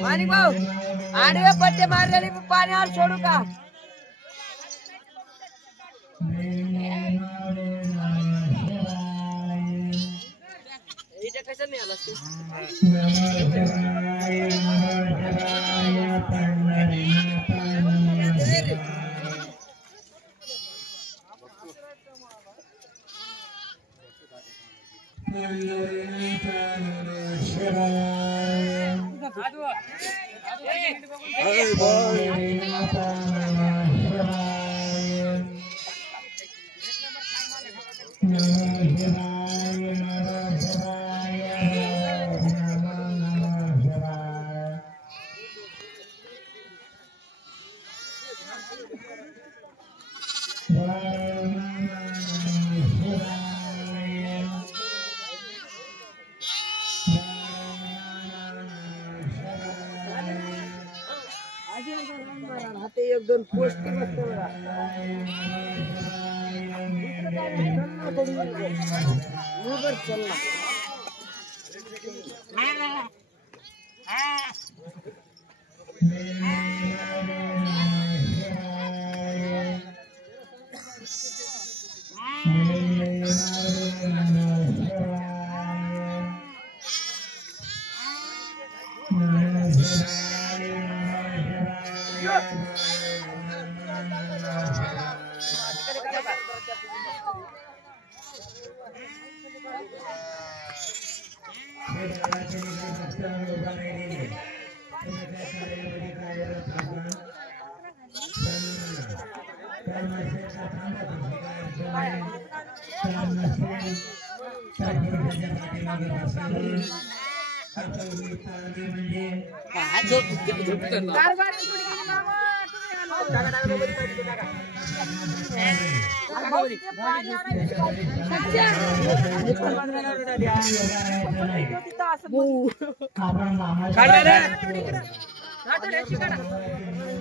मानिक भाऊ आडवे पट्टे मारलेले पाण्यावर सोडू का? इथे कसं नाही आला एक दोन पोस्टी बसते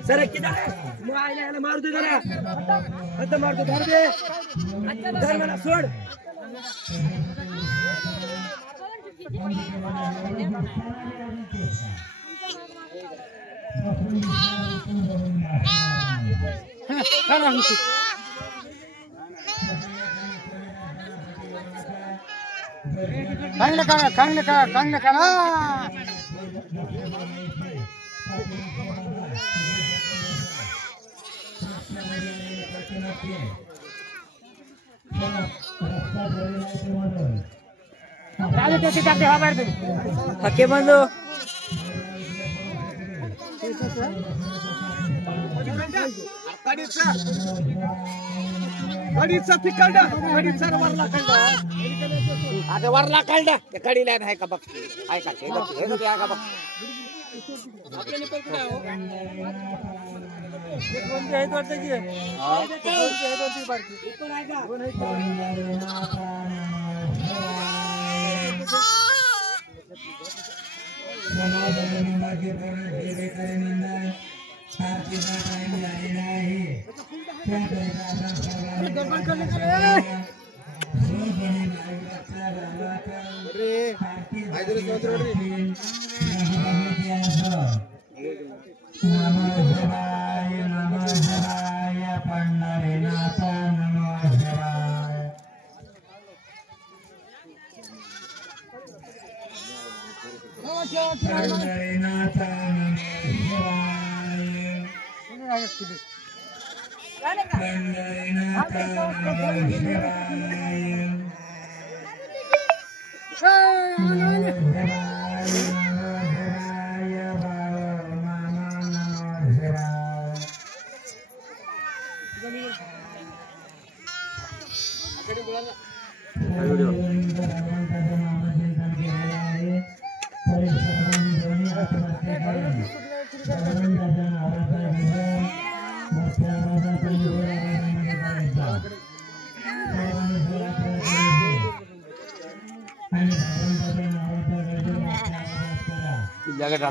सर मारू दे जरा आता मारतो धर दे धर मला सोड कांगले का हके बंधू आता वरला काढला त्या कडीला आहे का बघ आहे का का बघ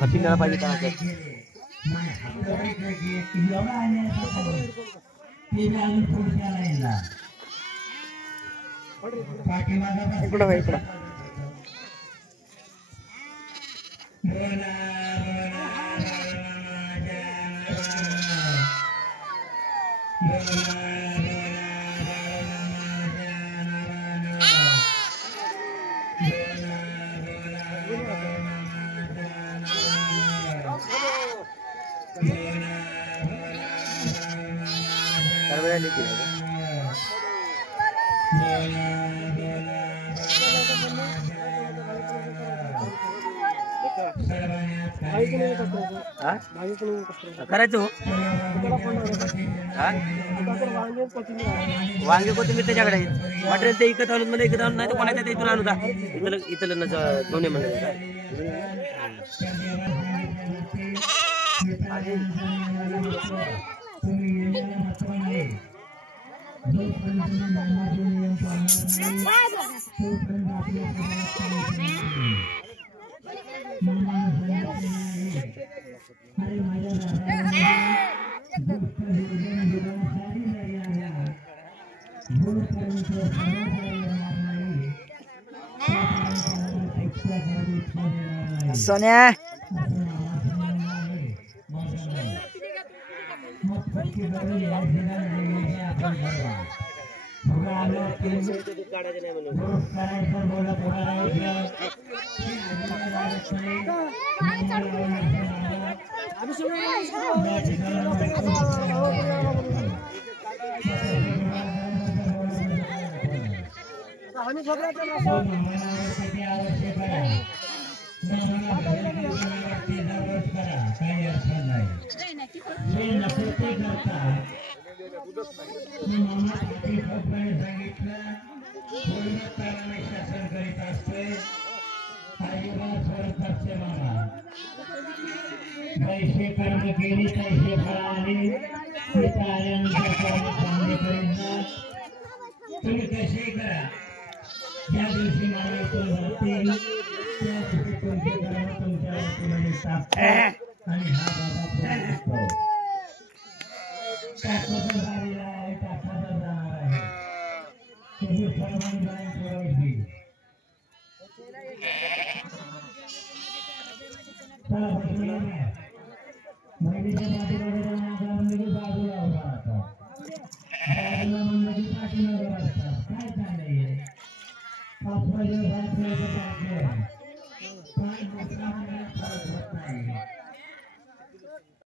पिल्ल्याला पाहिजे त्याला इकडं इकडं करायचं वांगे कोथिंबीर त्याच्याकडे मटेरियल ते इकत आणून मला इकत आणून नाही तर कोणाच्या ते इथून आणू का इथलं दोन्ही म्हणलं सोन्या पैसे कर्म केली पैसे फळाली तुम्ही कसे करा ज्या दिवशी मला जातील त्या दिवशी तुमचे कर्म तुमच्यावर टाकतात आणि हा बाबा टाकत झालेला आहे टाकत जाणार आहे तुम्ही सर्वांनी ठेवायची